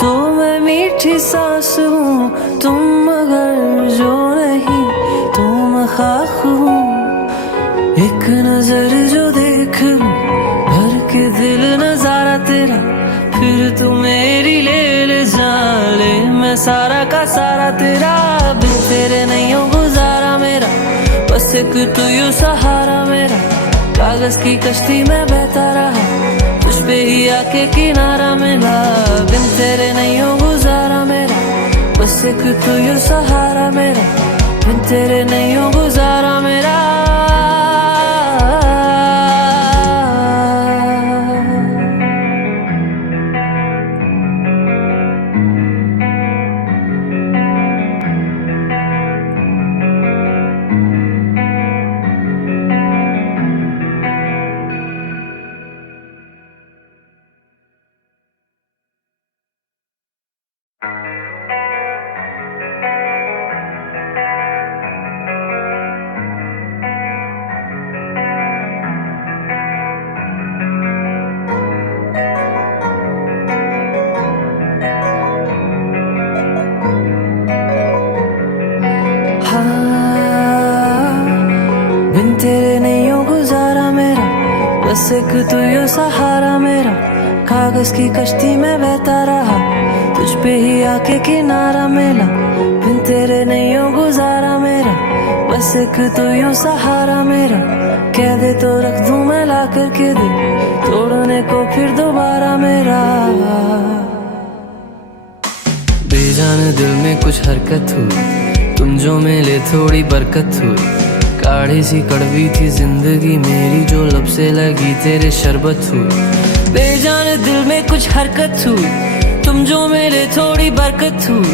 तो मैं मीठी सांस हूँ, तुम अगर जो नहीं तो मैं खाक हूँ। एक नजर जो देख लूं भर के दिल नजारा तेरा, फिर तू मेरी ले जा ले, मैं सारा का सारा तेरा, बिन तेरे नहीं हो गुजारा मेरा। बस एक तू यो सहारा मेरा, कागज की कश्ती में बहता रहा, तुझ पे ही आके किनारा मिला, बिन तेरे नहीं हो गुजारा मेरा। बस एक तू यो सहारा मेरा, बिन तेरे नहीं हो गुजारा मेरा। बिन तेरे नहीं हो गुजारा मेरा, बस एक तू यो सहारा मेरा, कागज की कश्ती में बहता रहा, तुझ पे ही आके किनारा मिला, बिन तेरे नहीं हो गुजारा मेरा। बस एक तू यो सहारा मेरा, कह दे तो रख दूं मैं ला करके दिल, तोड़ने को फिर दोबारा मेरा। बेजान दिल में कुछ हरकत हुई, तुम जो मिले थोड़ी बरकत हुई, काढ़ी सी कड़वी थी जिंदगी मेरी जो लब से लगी तेरे शरबत हुई। बेजान दिल में कुछ हरकत हुई, तुम जो मिले थोड़ी बरकत हुई,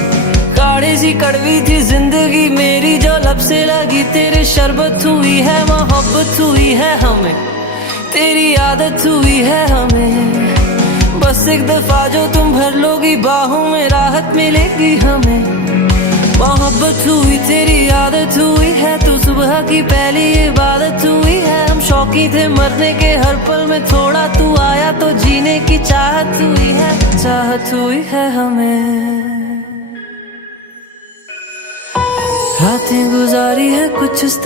काढ़ी सी कड़वी थी जिंदगी मेरी जो लब से लगी तेरे शरबत हुई है। मोहब्बत हुई है हमें, तेरी आदत हुई है हमें, बस एक दफा जो तुम भर लोगी बाहों में राहत मिलेगी हमें। मोहब्बत हुई तेरी आदत हुई है, तो सुबह की पहली इबादत हुई है। हम शौकी थे मरने के हर पल में, थोड़ा तू आया तो जीने की चाहत हुई है, चाहत हुई है हमें। रातें गुजारी है कुछ इस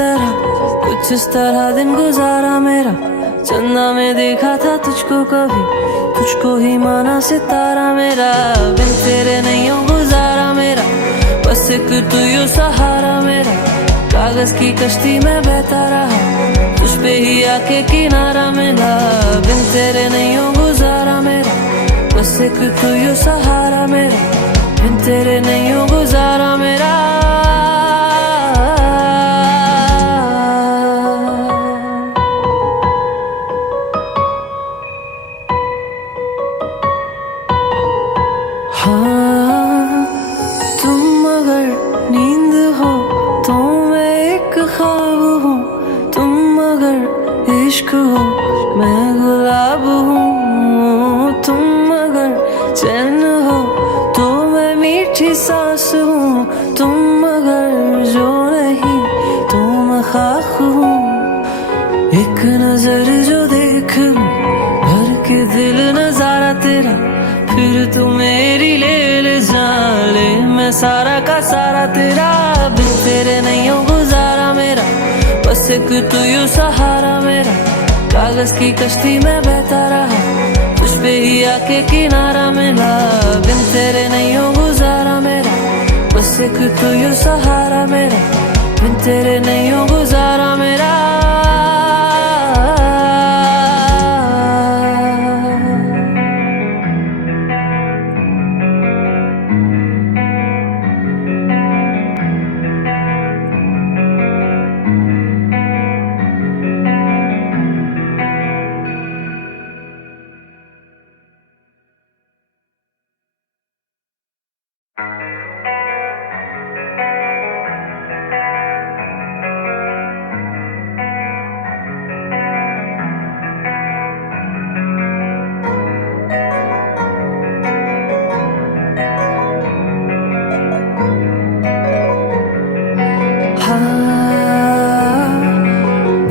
तरह दिन गुजारा मेरा, चंदा में देखा था तुझको कभी, तुझको ही माना सितारा मेरा, बिन तेरे नहीं हो गुजारा मेरा। बस एक तू यो सहारा मेरा, कागज की कश्ती में बहता रहा, तुझ पे ही आके किनारा मिला, बिन तेरे नहीं हो गुजारा मेरा, बस एक तू यू सहारा मेरा, बिन तेरे नहीं हो गुजारा मेरा। हाँ, तुम अगर नींद हो तो मैं एक ख्वाब हूँ, तुम अगर इश्क हो मैं गुलाब हूँ, तुम अगर चैन हो तो मैं मीठी सांस हूँ, तुम अगर जो नहीं तो मैं खाक हूँ। एक नजर जो देख लूं भर के दिल नजारा तेरा, फिर तू मेरी ले जान ले, मैं सारा का सारा तेरा, बिन तेरे नहीं हो गुजारा मेरा, बस एक तू यू सहारा मेरा, कागज की कश्ती में बहता रहा, तुझ पे ही आके किनारा मिला, बिन तेरे नहीं हो गुजारा मेरा, बस एक तू यू सहारा मेरा, बिन तेरे नहीं हो गुजारा मेरा।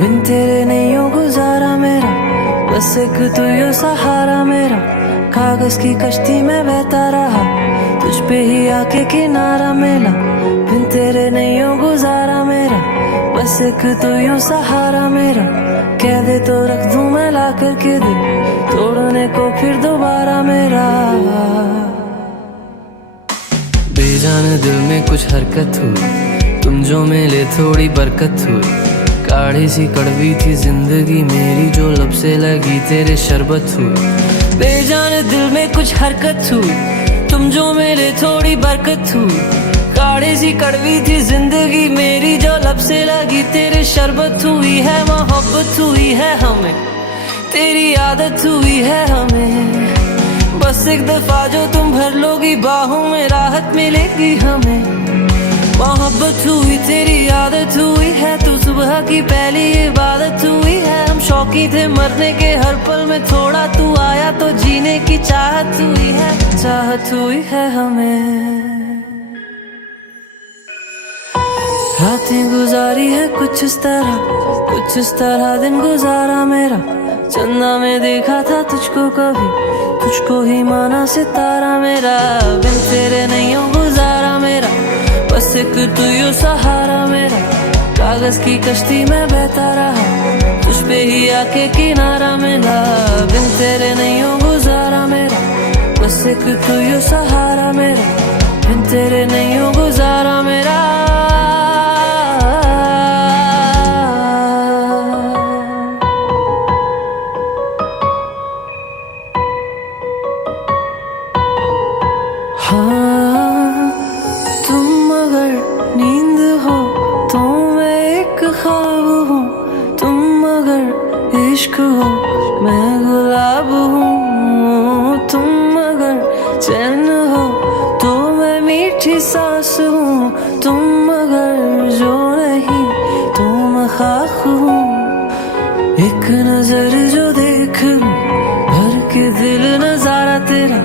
बिन तेरे नहीं हो गुजारा मेरा, बस एक तू यू सहारा मेरा, कागज की कश्ती में बहता रहा, तुझ पे ही आके किनारा मिला, बिन तेरे नहीं हो गुजारा मेरा, बस एक तू यू सहारा मेरा, कह दे तो रख दूं मैं ला कर के दिल, तोड़ने को फिर दोबारा मेरा। बेजान दिल में कुछ हरकत हुई, तुम जो मिले थोड़ी बरकत हुई, काढ़ी सी कड़वी थी जिंदगी मेरी जो लब से लगी तेरे शरबत हुई। बेजान दिल में कुछ हरकत हुई, तुम जो मिले थोड़ी बरकत हुई, काढ़ी सी कड़वी थी जिंदगी मेरी जो लब से लगी तेरे शरबत हुई है। मोहब्बत हुई है हमें, तेरी आदत हुई है हमें, बस एक दफा जो तुम भर लोगी बाहों में राहत मिलेगी हमें। मोहब्बत हुई तेरी आदत हुई है, तू सुबह की पहली इबादत हुई है, हम शौकी थे मरने के हर पल में, थोड़ा तू आया तो जीने की चाहत हुई है, चाहत हुई है हमें। रातें गुजारी है कुछ इस तरह दिन गुजारा मेरा, चंदा में देखा था तुझको कभी, तुझको ही माना सितारा मेरा, बिन तेरे नहीं हो गुजारा मेरा, बस एक तू यू सहारा मेरा, कागज की कश्ती में बहता रहा, तुझ पे ही आके किनारा मिला, बिन तेरे नहीं हो गुजारा मेरा, बस एक तू यू सहारा मेरा, बिन तेरे नहीं हो गुजारा मेरा। हाँ, तुम अगर नींद हो तो मैं एक ख्वाब हूँ, तुम अगर इश्क हो मैं गुलाब हूँ, तुम अगर चैन हो तो मैं मीठी सांस हूँ, तुम अगर जो नहीं तो मैं खाक हूँ। एक नजर जो देख लूं भर के दिल नजारा तेरा,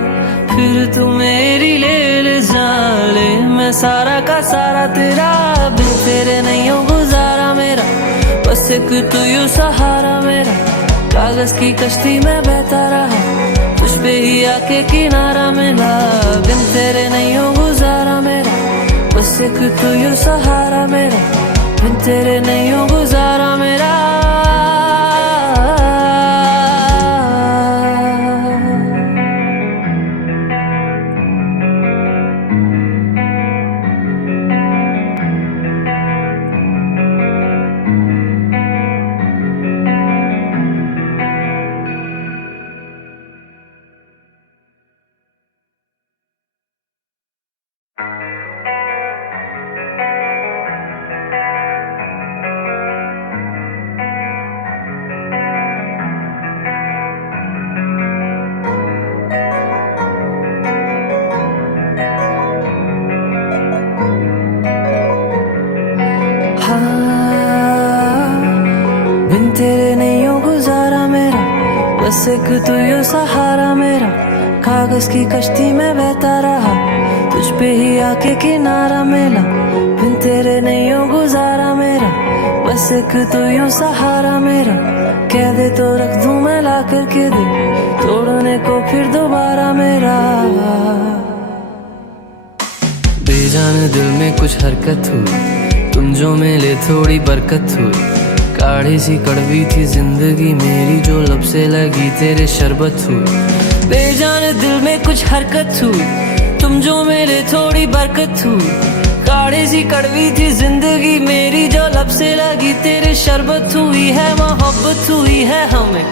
फिर तू मेरी ले जान ले, मैं सारा का सारा तेरा, बिन तेरे नहीं हो गुजारा मेरा, बस एक तू यू सहारा मेरा, कागज की कश्ती में बहता रहा, तुझ पे ही आके किनारा मिला, बिन तेरे नहीं हो गुजारा मेरा, बस एक तू यू सहारा मेरा, बिन तेरे नहीं हो गुजारा मेरा। बस एक तू यो सहारा मेरा, कागज की कश्ती में बहता रहा, तुझ पे ही आके किनारा मिला, बिन तेरे नहीं हो गुजारा मेरा, बस एक तू यो सहारा मेरा, कह दे तो रख दूं मैं ला करके दिल, तोड़ने को फिर दोबारा मेरा। बेजान दिल में कुछ हरकत हुई, तुम जो मिले थोड़ी बरकत हुई, काढ़ी सी कड़वी थी जिंदगी मेरी जो लब से लगी तेरे शरबत हुई। बेजान दिल में कुछ हरकत हुई, तुम जो मिले थोड़ी बरकत हुई, काढ़ी सी कड़वी थी जिंदगी मेरी जो लब से लगी तेरे शरबत हुई है। मोहब्बत हुई है हमें,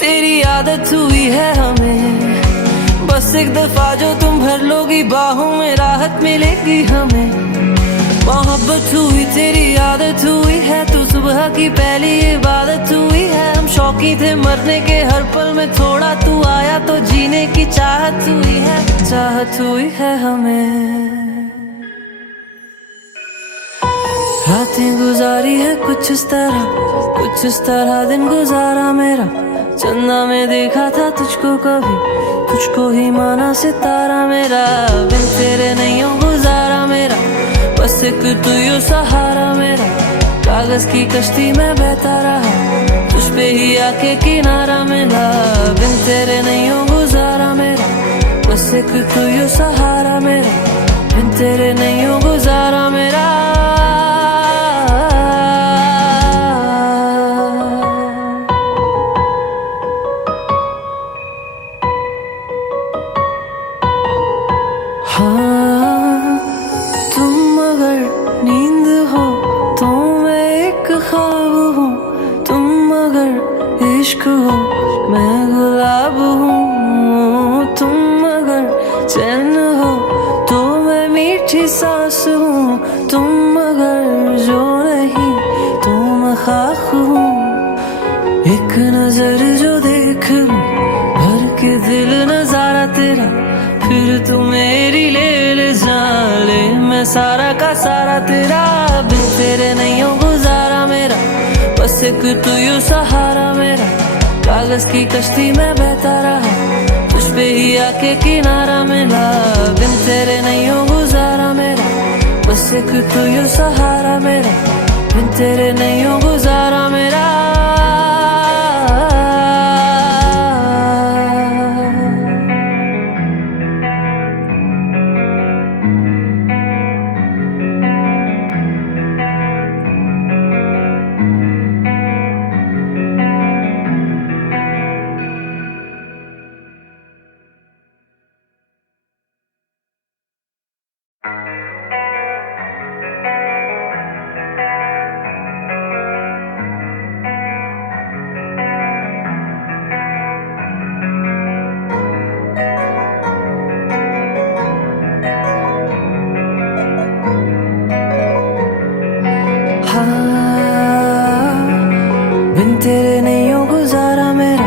तेरी आदत हुई है हमें, बस एक दफा जो तुम भर लोगी बाहों में राहत मिलेगी हमें। मोहब्बत हुई तेरी आदत हुई है, तू सुबह की पहली इबादत हुई है, हम शौकी थे मरने के हर पल में, थोड़ा तू आया तो जीने की चाहत हुई है, चाहत हुई है हमें। रातें गुजारी है कुछ इस तरह दिन गुजारा मेरा, चंदा में देखा था तुझको कभी, तुझको ही माना सितारा मेरा, बिन तेरे नहीं हो गुजारा मेरा, बस एक तू यो सहारा मेरा, कागज की कश्ती में बहता रहा, तुझ पे ही आके किनारा मिला, बिन तेरे नहीं हो गुजारा मेरा, बस एक तू यो सहारा मेरा, बिन तेरे नहीं हो गुजारा मेरा। हाँ, तुम अगर नींद हो तो मैं एक ख्वाब हूँ, तुम अगर इश्क हो मैं गुलाब हूँ, तुम अगर चैन हो तो मैं मीठी सांस हूँ, तुम अगर जो नहीं तो मैं खाक हूँ। एक नजर जो देख लूं भर के दिल नजारा तेरा, फिर तू मेरी ले जान ले, मैं सारा का सारा तेरा, बिन तेरे नहीं हो गुजारा मेरा, बस एक तू यो सहारा मेरा, कागज की कश्ती में बहता रहा, तुझ पे ही आके किनारा मिला, बिन तेरे नहीं हो गुजारा मेरा, बस एक तू यो सहारा मेरा, बिन तेरे नहीं हो गुजारा मेरा। बिन तेरे नहीं हो गुजारा मेरा,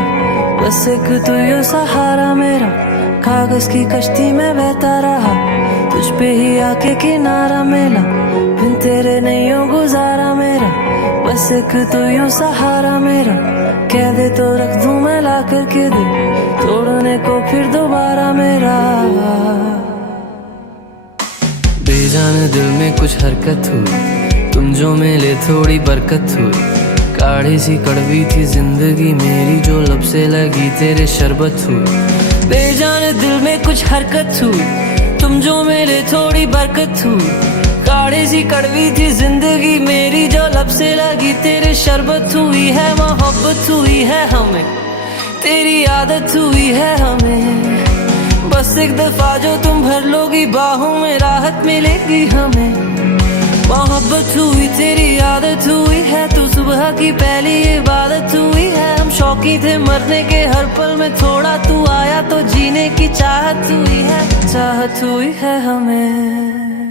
बस एक तू यो सहारा मेरा, कागज की कश्ती में बहता रहा, तुझ पे ही आके किनारा मिला, बिन तेरे नहीं हो गुजारा मेरा, बस एक तू यो सहारा मेरा, कह दे तो रख दूं मैं ला करके दिल, तोड़ने को फिर दोबारा मेरा। बेजान दिल में कुछ हरकत हुई, तुम जो मिले थोड़ी बरकत हुई, काढ़ी सी कड़वी थी जिंदगी मेरी जो लब से लगी तेरे शरबत हुई। बेजान दिल में कुछ हरकत हुई, तुम जो मिले थोड़ी बरकत हुई, काढ़ी सी कड़वी थी जिंदगी मेरी जो लब से लगी तेरे शरबत हुई है। मोहब्बत हुई है हमें, तेरी आदत हुई है हमें, बस एक दफा जो तुम भर लोगी बाहों में राहत मिलेगी हमें। मोहब्बत हुई तेरी आदत हुई है, तू सुबह की पहली इबादत हुई है, हम शौकी थे मरने के हर पल में, थोड़ा तू आया तो जीने की चाहत हुई है, चाहत हुई है हमें।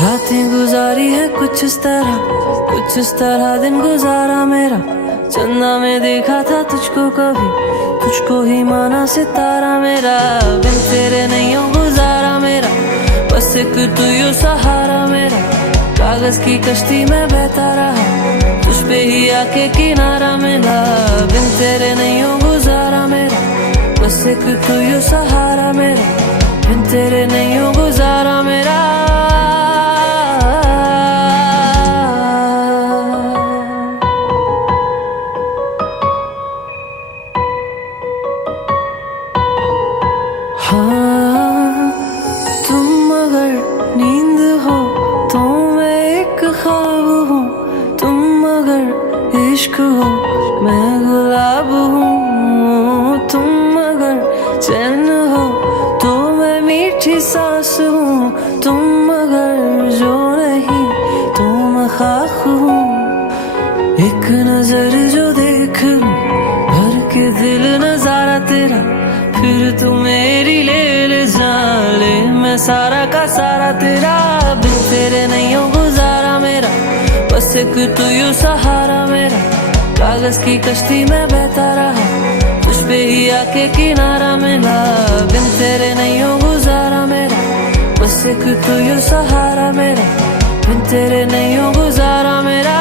रातें गुजारी है कुछ इस तरह दिन गुजारा मेरा, चंदा में देखा था तुझको कभी, तुझको ही माना सितारा मेरा, बिन तेरे नहीं हो गुजारा मेरा, बस एक तू यो सहारा मेरा, कागज की कश्ती में बहता रहा, तुझ पे ही आके किनारा मिला, बिन तेरे नहीं हो गुजारा मेरा, बस एक तू यू सहारा मेरा, बिन तेरे नहीं हो गुजारा मेरा। हाँ तुम अगर नींद हो तो मैं एक ख्वाब हूँ, तुम अगर इश्क हो मैं गुलाब हूँ, तुम अगर चैन हो तो मैं मीठी सांस हूँ, तुम अगर जो नहीं तो मैं खाक हूँ। एक नजर जो देख लूं भर के दिल नजारा तेरा, फिर तू मेरी ले जान ले, मैं सारा का सारा तेरा, बिन तेरे नहीं हो गुजारा मेरा, बस एक तू यू सहारा मेरा, कागज की कश्ती में बहता रहा, तुझ पे ही आके किनारा मिला, बिन तेरे नहीं हो गुजारा मेरा, बस एक तू यू सहारा मेरा, बिन तेरे नहीं हो गुजारा मेरा।